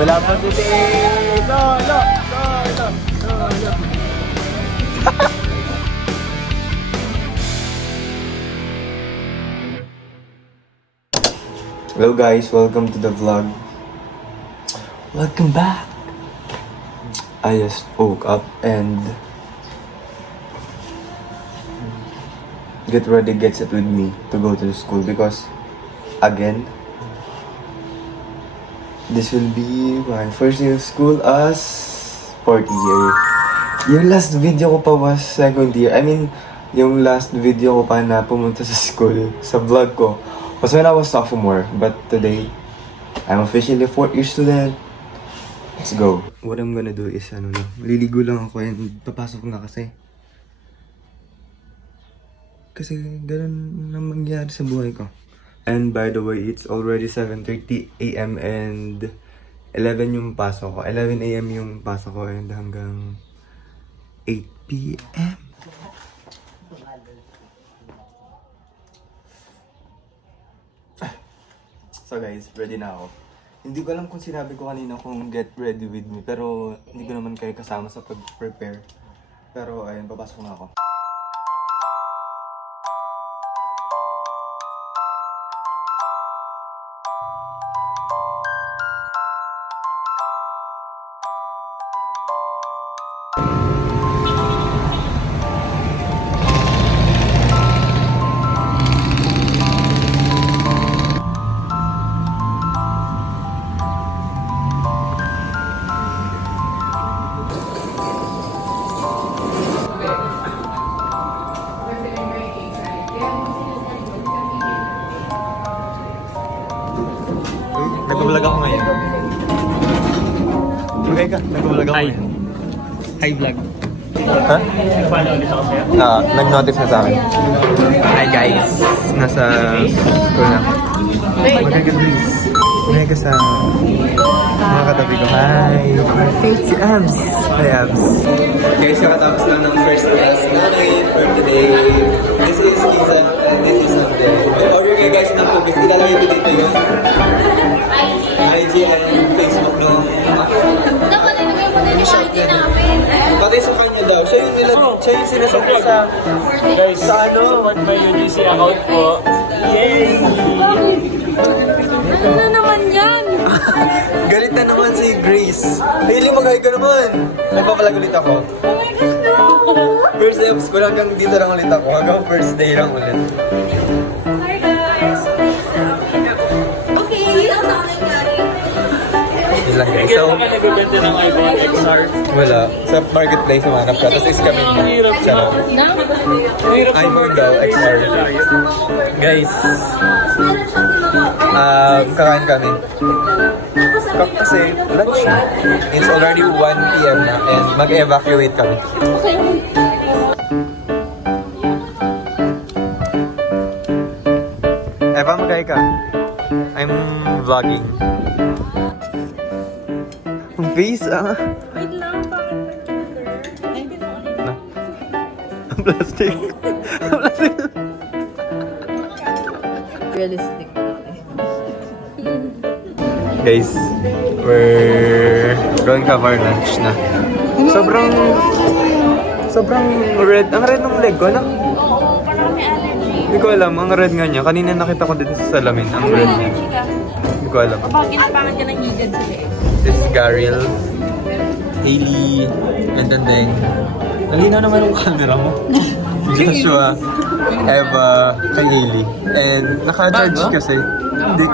Wala pa si Lolo! Lolo! Lolo! Hello guys, welcome to the vlog. Welcome back. I just woke up and get ready, get set with me to go to the school because again, this will be my first day of school as fourth year. Yung last video ko pa was second year. I mean, yung last video ko pa na pumunta sa school, sa vlog ko, was when I was sophomore. But today, I'm officially a fourth year student. Let's go. What I'm gonna do is, liligo lang ako and papasok na kasi. Kasi ganun na mangyari sa buhay ko. And by the way, it's already 7:30 AM and 11 yung pasok ko. 11 AM yung pasok ko and hanggang 8 PM. So guys, ready na ako. Hindi ko alam kung sinabi ko kanina kung get ready with me, pero hindi ko naman kayo kasama sa pag-prepare. Pero ayun, papasok na ako. Nag-vlog ako ngayon. Okay ka, nag-vlog ako ngayon. Hi vlog. Ha? Nag-follow ulit ako sa'yo. Nag-notice na sa akin. Hi guys, nasa school na ako. Mag-aga please. Mag-aga sa mga katabi ko. Hi! Si Abs! Hi Abs! Guys, nakatapos lang ng first class namin for today. This is Kiza and this is Sunday. Order kayo guys ng cookies. Ilalagay ko dito yung IG and Facebook no. Dapat nilagay mo din yung ID namin. Pati sa kanya daw. Siya yung sinasabi sa ano? Support my UGC account po. Yay! Ano na naman yan? Galit na naman si Grace. Hiling mag-hi ka naman. Magpapalag ulit ako. Oh my gosh, no! First day of school hanggang dito lang ulit ako. Hanggang first day lang ulit. Hi guys! Okay, nasa akin galing. Yun lang guys. Kaya So, naman nagbibenta ng iPhone XR. wala. Sa marketplace sumanap ka. Tapos is kami na. Sarap. iPhone daw, XR. Guys, Meron siyang tinapa. kakain kami. Kasi lunch na. It's already 1 PM na and mag-evacuate kami. Okay. Eva, mag-hi ka. I'm vlogging. Ang face Wait lang, bakit ay, Ang plastic. Ang plastic. realistic. Guys, we're going to have our lunch na. Sobrang red. Ang red ng leg ko, no? Oo, parang may allergy. Hindi ko alam, ang red nga niya. Kanina nakita ko dito sa salamin, ang red niya. Allergy ka. Hindi ko alam. Bakit ginapangan ka ng higad sa leeg? This is Garil, Hailey, and then nalinaw naman yung camera mo. Joshua, Eva, kay Hailey. And naka-charge kasi. Hindi.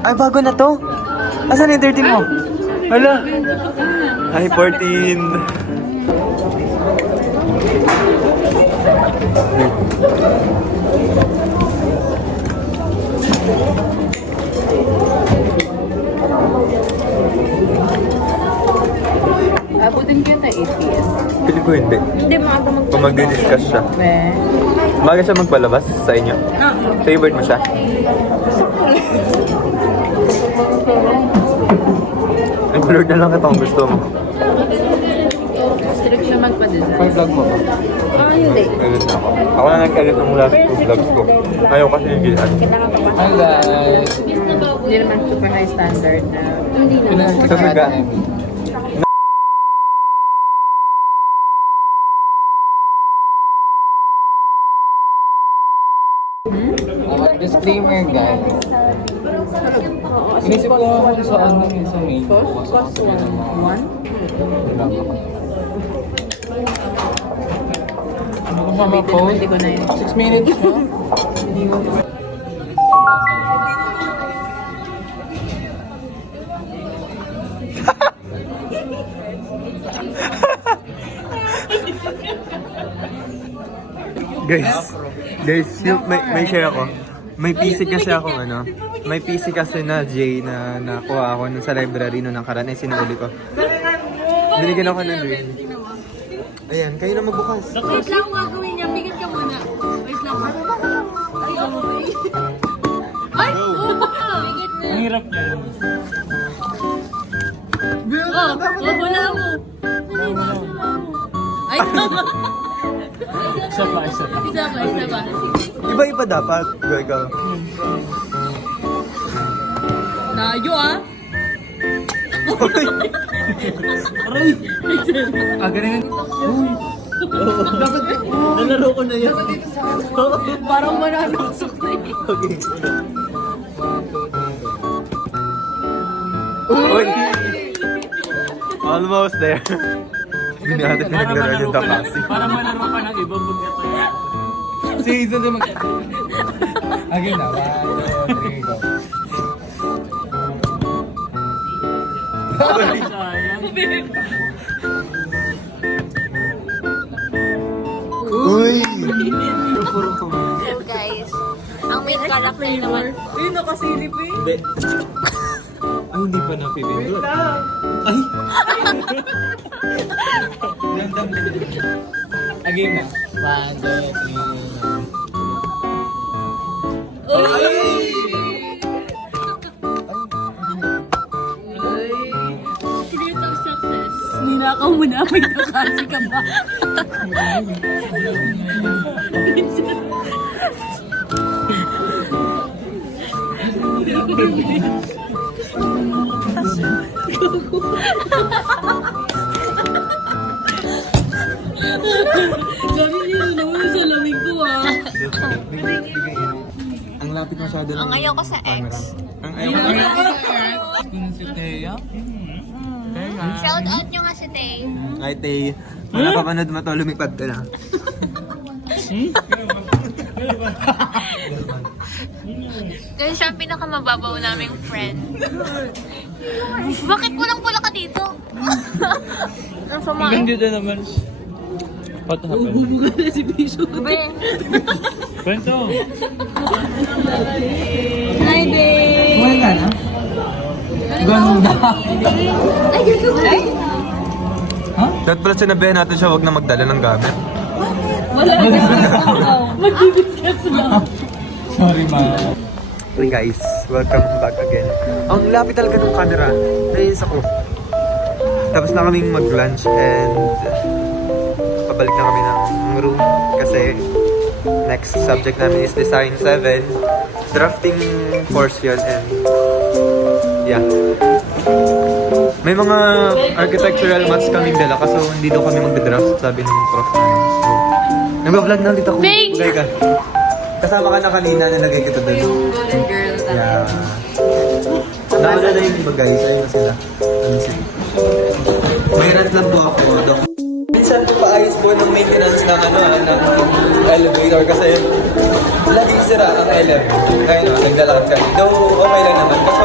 Ay, bago na to? Asan yung 13 mo? Hala. Ay, 14. Abutin ko yun na 8 PS. Pili ko hindi. Hindi, maaga Kung magdi-discuss siya. Eh. Maga siya magpalabas sa inyo? Favorite mo siya? Ay, blurred na lang kita kung gusto mo. Strict siya magpa-design. May vlog mo ba? Hindi. Edit na ako. Ako na nag-edit ng last 2 vlogs ko. Ayaw kasi yung gilhan. Kailangan pa ba? Hi guys! Miss na baboy. Hindi naman super high standard na. Hindi naman. Ito sa Disclaimer guys. Inisip ko ako sa ano sa main. Cost one? Ano ko ba ma-post? Hindi ko na yun. 6 minutes na? Guys, may share ako. May PC kasi ako may PC kasi na J na nakuha ako nun sa library nung nakaraan ay sinuli ko. Binigyan ako ng ring. Ayan, kayo na magbukas. Wait lang ang gagawin niya. Bigat ka muna. Wait lang. Ay! Bigat na. Ang hirap niya. Wala mo. Ay, tama. Isa pa. Isa pa. Iba-iba dapat. Go, ikaw. Tayo ah. Ganun. Nalaro ko na yan. Parang mananusok na eh. Uy! Almost there. Hindi natin pinaglaro yung tapasi. Para malaro pa ng iba. Si Izo na mag... Again na. 1, 2, 3, go. Sayang. Uy! Guys, ang main character naman. Ayun, nakasilip eh. Hindi. Ay, hindi pa napipindot. Ay! Again na. 1, 2, 3. Secret of success. Ninakaw mo na. May kasi ka ba? Gabi niyo naman sa lamig ko ah. Ang lapit masyado ng Ang ayaw ko sa camera. ex. Ang ayaw ko sa Kung si Thea? Shout out nyo nga si Tay. Ay, Tay. Wala pa panood mo to, lumipad ka na. Kasi siya ang pinakamababaw naming friend. Bakit pulang-pula ka dito? Ang sama eh. Dito naman. What happened? Be. Kwento. Hi, Day! Wala na? Ganda. Ay, dito ba? Dapat pala sinabihan natin siya huwag na magdala ng gamit. Wala na. Mag-discuss lang. Sorry ma. Hey guys, welcome back again. Ang lapit talaga ng camera. Nainis ako. Tapos na kaming mag-lunch and pabalik na kami ng room kasi next subject namin is Design 7. Drafting course yun and yeah. May mga architectural maths kaming dala kaso hindi daw kami magda-draft sabi ng prof namin. So, nag-vlog na ulit ako. Fake! Bagay ka. Kasama ka na kanina, nilagay kita doon. Golden girl. Yeah. Nauna na yung iba guys, ayun na sila. Ano sila? May rant lang po ako. Minsan po paayos po ng maintenance ng ng elevator kasi laging sira ang elevator. Kaya naman, naglalakad kami. Though okay lang naman kasi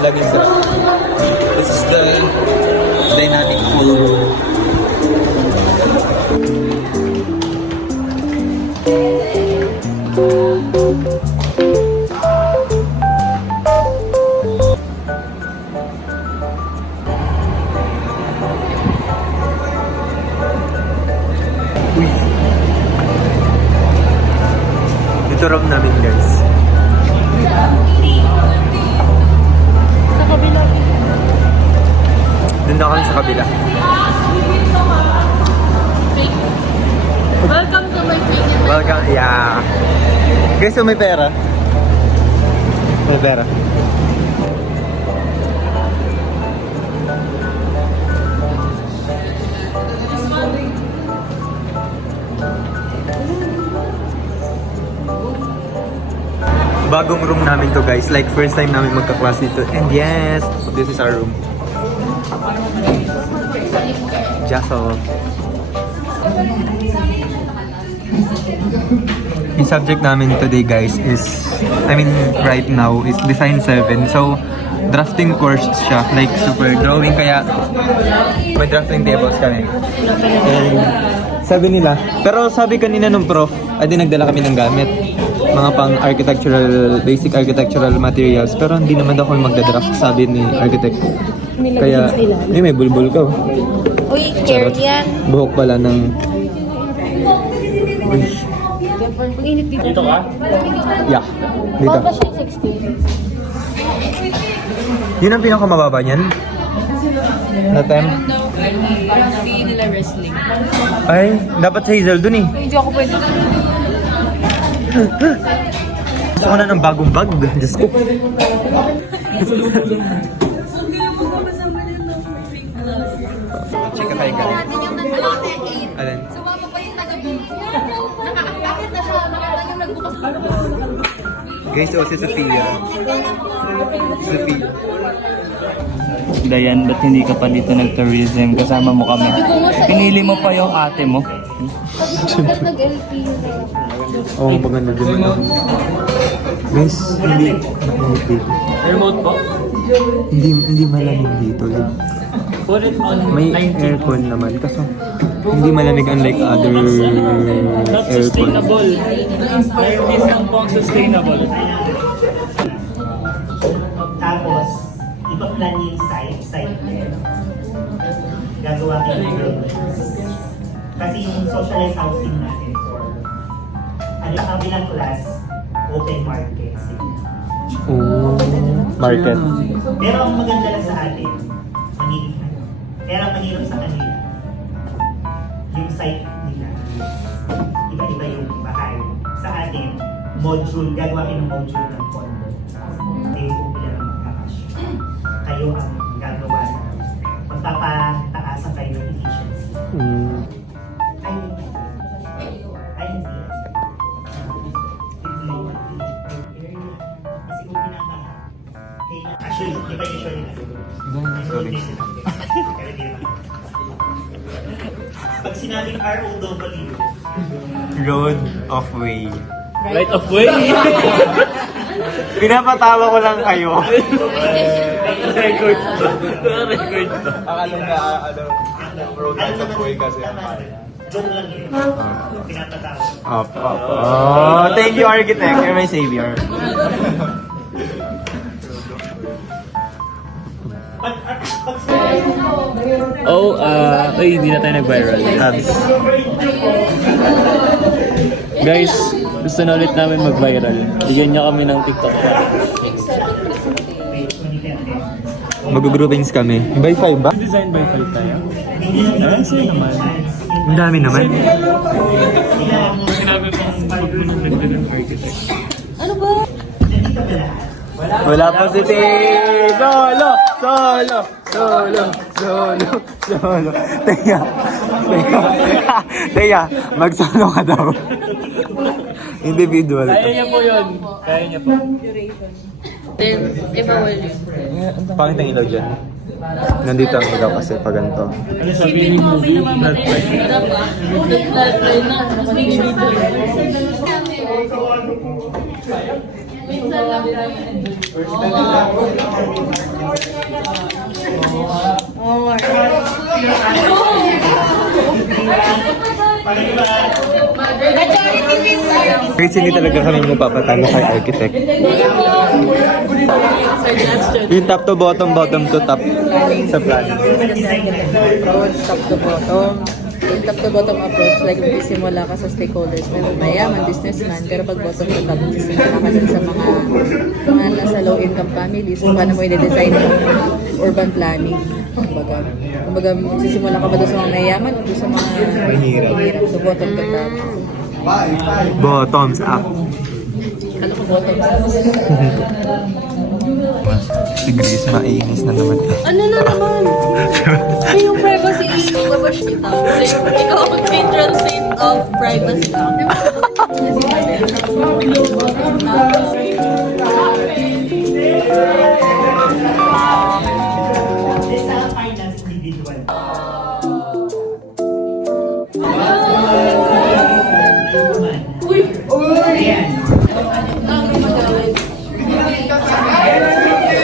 laging sira. This is the dynamic pool. Dito room namin guys. Sa kabila. Doon na kami sa kabila. Welcome to my favorite. Welcome, yeah. Guys, so may pera. May pera. Bagong room namin to guys. Like first time namin magka-class dito. And yes, this is our room. Jassel. Yung subject namin today guys is, right now is Design 7. So, drafting course siya. Like super drawing kaya may drafting tables kami. And sabi nila, pero sabi kanina nung prof, ay nagdala kami ng gamit. Mga pang architectural, basic architectural materials. Pero hindi naman daw kami magdadraft, sabi ni architect. Kaya, may bulbul ka. Uy, care yan. Buhok pala ng... Uy. Ang init dito. Dito ka? Yeah, dito. Baba siya 60. Yun ang pinakamababa niyan? Na temp? Fee nila wrestling. Ay, dapat sa Hazel dun eh. Hindi ako pwede. Gusto ko na ng bagong bag. Diyos ko. Chika tayo ka. Alin? Sumama pa yung taga-bili. Nakakapit na siya. Nakakapit yung nagbukas. Guys, si Sophia. Sophia. Dayan, ba't hindi ka pa dito nag-tourism? Kasama mo kami. Pinili mo pa yung ate mo. Nag-LP. Oo, maganda din naman. Guys, hindi malamig dito. Remote po? Hindi malamig dito. Like, Put it on may 19. aircon naman. Kaso, hindi malamig unlike other Not aircon. sustainable. 19 lang po ang sustainable. Tapos, ipaplan niyo yung side plan. Gagawa kayo ng buildings. Kasi yung socialized housing natin for sa kabilang class, open market. Oh, market. Pero ang maganda lang sa atin, magiging pero ang mahirap sa kanila, yung site nila, iba-iba yung bahay. Sa atin, module, gagawa kayo ng module ng condo. Kayo kung pila ng magkakasya. Kayo ang gagawa na magpapataasan kayo ng efficiency. Ay, hindi. Ay, hindi. Kasi kung pinaka, actually, iba usually na. Pag sinabing ROW, Road of Way. Right of way. Pinapatawa ko lang kayo. Record to. Record to. Akala niya, road of way kasi. joke lang yun. Pinapatawa. Oh, thank you, architect. You're my savior. Oh, ay, hindi na tayo nag-viral. Guys, gusto na ulit namin mag-viral. Bigyan niyo kami ng TikTok na. Mag-groupings kami. By 5 ba? Design by 5 tayo. Ay, sa'yo naman. Ang dami naman. Sinabi pang pag-munagdag ng architect. Wala positive! Solo! Solo! Solo! Solo! Solo! Teya, mag-solo ka daw. Individual. Kaya niya po yun. Kaya niya po. Ibawal yun. Pangit ang ilaw dyan. Nandito ang ilaw kasi pag ganito. Ano sabi ni movie? Blood pressure. Nag-fly na. Kahit hindi talaga kami magpapatalo kay architect. Yung top to bottom, bottom to top sa plan. Approach, top to bottom. Yung top to bottom approach, like magsisimula ka sa stakeholders, pero mayaman, businessman, pero pag bottom to top, magsisimula ka dun sa mga nasa low income families, kung paano mo i-design yung urban planning. Kumbaga, magsisimula ka ba doon sa mga mayaman o doon sa mga mahirap? So bottom to top. Bottoms up. Kala ko bottom sa Si Grace, maiinis na naman. Ano na naman? Ay, yung privacy is babash kita. Ikaw ang patron saint of privacy. This finance individual. Ayan.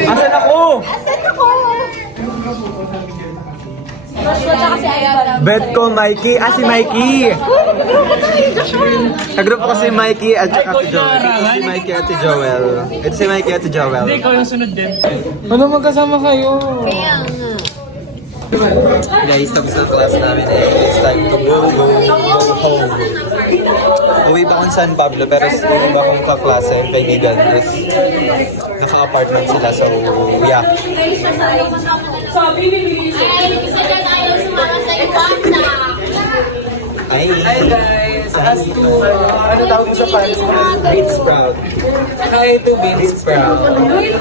Asan ako? Bet ko, Mikey. Ah, si Mikey. Nagrupo ko si Mikey at saka si Joel. Ito si Mikey at si Joel. Ito si Mikey at si Joel. Hindi, ikaw yung sunod din. Ano magkasama kayo? Guys, tapos na class namin eh. It's time to go home. Uwi pa akong San Pablo pero yung iba kong kaklase and kaibigan is naka-apartment sila. So, yeah. Ay, isa na tayo sumama sa Ipamsa. Hi guys! As to, ano tawag mo sa fans mo? Bean Sprout. Hi to Bean Sprout.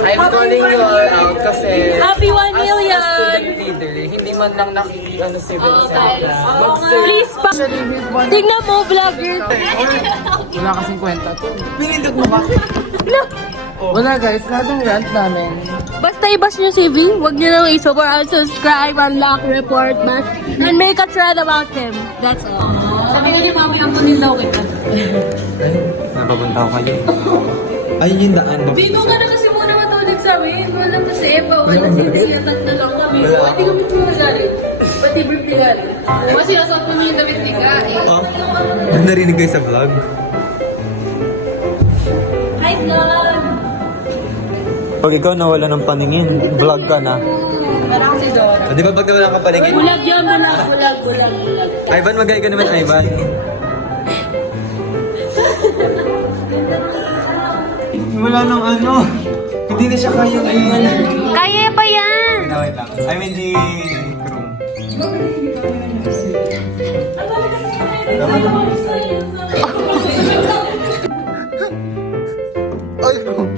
I'm calling you all out kasi Happy 1 as million! student leader, hindi man lang ano 7 Please pa! Tingnan mo, vlogger! Wala kasing kwenta to. Pinindot mo kasi. Wala guys, lahat ng rant namin. Basta i-bash nyo si V, huwag nyo nang i-super, unsubscribe, unlock, report, bash, and make a thread about him. That's all. Sabi na ni Mami, ang punin daw kita. Napapunta ko kayo. Ayun yung daan. Dito ka na kasi muna matulog sa amin. Wala na si Eva, wala si Tia, tatlo lang kami. Pwede kami tumagalit. Pati birthday galit. Kasi nasaan mo yung damit ni Ka eh. Oh, narinig kayo sa vlog? Hi, vlog! Pag ikaw nawala ng paningin, vlog ka na. Wala kasi Dora. Di ba pag nawala ng paningin? Bulag yun, bulag. Ivan, magay ka naman, Ivan. Wala nang ano. Hindi na siya kaya ngayon. Kaya pa yan! Wait lang. I mean the room. Ay, room.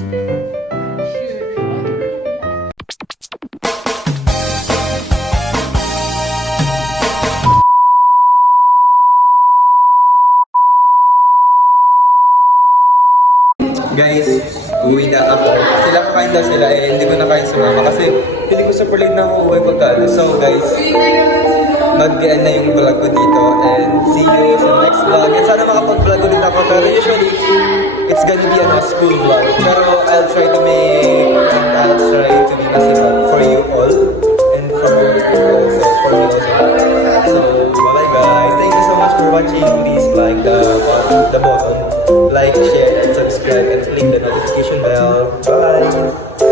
Guys, uwi na ako. Sila kakain daw sila eh, hindi ko na kain sumama kasi feeling ko super late na ako uwi pagka. So guys, mag-end na yung vlog ko dito and see you sa next vlog. And sana makapag-vlog ulit ako pero usually, it's gonna be a school vlog. Pero I'll try to be masipag for you all and for me also. So, bye guys. Thank you so much for watching. Please like the button, like, share, and subscribe, and click the notification bell. Bye!